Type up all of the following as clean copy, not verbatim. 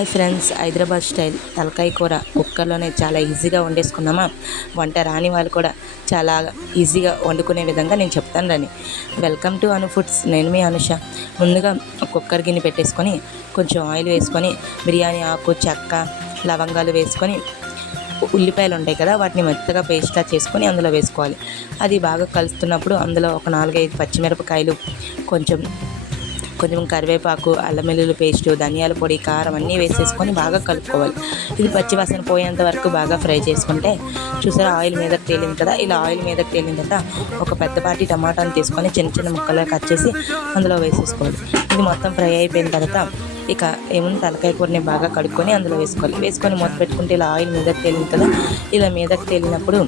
Hi friends, Hyderabad style తలకాయ కూర కుక్కర్లోనే చాలా ఈజీగా వండేసుకుందామా. వంట రాని వాళ్ళు కూడా చాలా ఈజీగా వండుకునే విధంగా నేను చెప్తాను రండి. Welcome to Anu foods. నేను మీ అనుష. ముందుగా కుక్కర్ గిన్నె పెట్టేసుకొని కొంచెం ఆయిల్ వేసుకొని బిర్యానీ ఆకు, చెక్క, లవంగాలు వేసుకొని ఉల్లిపాయలు ఉంటాయి కదా, వాటిని మెత్తగా పేస్ట్లా చేసుకొని అందులో వేసుకోవాలి. అది బాగా కలుస్తున్నప్పుడు అందులో ఒక 4-5 పచ్చిమిరపకాయలు, కొంచెం కరివేపాకు, అల్లం వెల్లుల్లి పేస్టు, ధనియాల పొడి, కారం అన్నీ వేసేసుకొని బాగా కలుపుకోవాలి. ఇది పచ్చివాసన పోయేంత వరకు బాగా ఫ్రై చేసుకుంటే చూసారా ఆయిల్ మీదకి తేలింది కదా. ఇలా ఆయిల్ మీదకి తేలిన తర్వాత ఒక పెద్దపాటి టమాటాను తీసుకొని చిన్న చిన్న ముక్కలుగా కట్ చేసి అందులో వేసేసుకోవాలి. ఇది మొత్తం ఫ్రై అయిపోయిన తర్వాత ఇక ఏముంది, తలకాయ కూరని బాగా కడుక్కొని అందులో వేసుకోవాలి. వేసుకొని మూత పెట్టుకుంటే ఇలా ఆయిల్ మీదకి తేలింది కదా. ఇలా మీదకి తేలినప్పుడు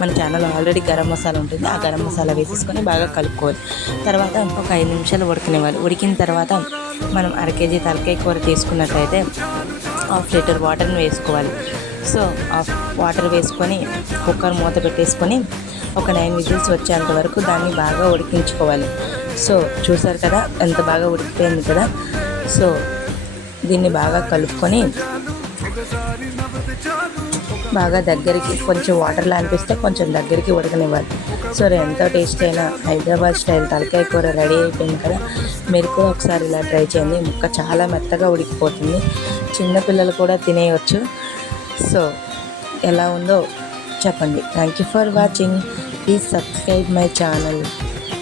మన ఛానల్లో ఆల్రెడీ గరం మసాలా ఉంటుంది, ఆ గరం మసాలా వేసేసుకొని బాగా కలుపుకోవాలి. తర్వాత ఒక 5 నిమిషాలు ఉడకనివ్వాలి. ఉడికిన తర్వాత మనం 1/2 కేజీ తలకాయ కూర తీసుకున్నట్లయితే 1/2 లీటర్ వాటర్ని వేసుకోవాలి. సో వాటర్ వేసుకొని కుక్కర్ మూత పెట్టేసుకొని ఒక 9 విజిల్స్ వచ్చేంత వరకు దాన్ని బాగా ఉడికించుకోవాలి. సో చూసారు కదా ఎంత బాగా ఉడికిపోయింది కదా. సో దీన్ని బాగా కలుపుకొని బాగా దగ్గరికి కొంచెం వాటర్లో అనిపిస్తే కొంచెం దగ్గరికి ఉడకనివ్వాలి. సో ఎంతో టేస్ట్ అయిన హైదరాబాద్ స్టైల్ తలకాయ కూర రెడీ అయిపోయింది కదా. మీరు కూడా ఒకసారి ఇలా ట్రై చేయండి. ముక్క చాలా మెత్తగా ఉడికిపోతుంది, చిన్నపిల్లలు కూడా తినేయవచ్చు. సో ఎలా ఉందో చెప్పండి. Thank you for watching. Please subscribe my channel.